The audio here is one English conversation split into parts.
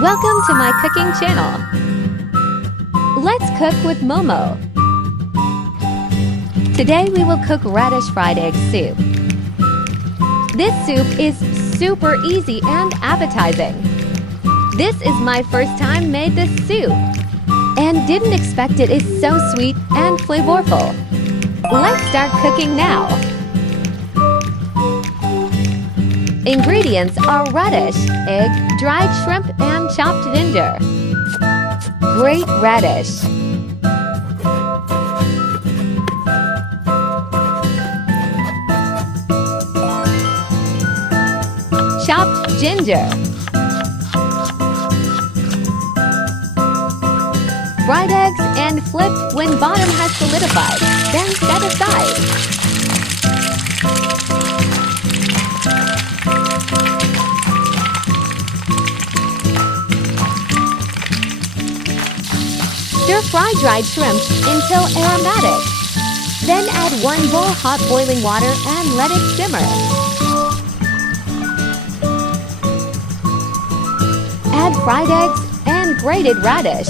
Welcome to my cooking channel. Let's cook with Momo. Today we will cook radish fried egg soup. This soup is super easy and appetizing. This is my first time made this soup and didn't expect it is so sweet and flavorful. Let's start cooking now. Ingredients are radish, egg, dried shrimp, and chopped ginger. Grate radish. Chopped ginger. Fried eggs and flip when bottom has solidified, then set aside. Stir-fry dried shrimp until aromatic. Then add 1 bowl hot boiling water and let it simmer. Add fried eggs and grated radish.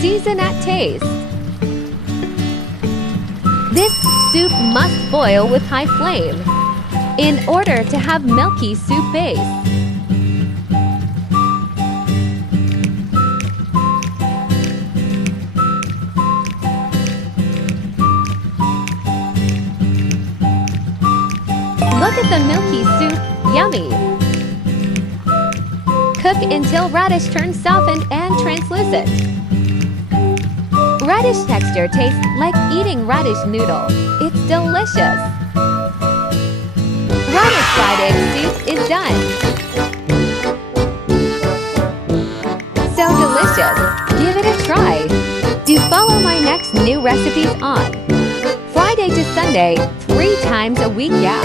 Season at taste. This soup must boil with high flame in order to have milky soup base. Look at the milky soup, yummy! Cook until radish turns softened and translucent. Radish texture tastes like eating radish noodle. It's delicious. Radish fried egg soup is done. So delicious. Give it a try. Do follow my next new recipes on Friday to Sunday, 3 times a week, yeah.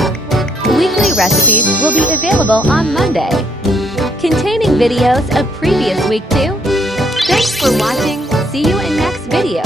Weekly recipes will be available on Monday, containing videos of previous week too. Thanks for watching. See you in next video.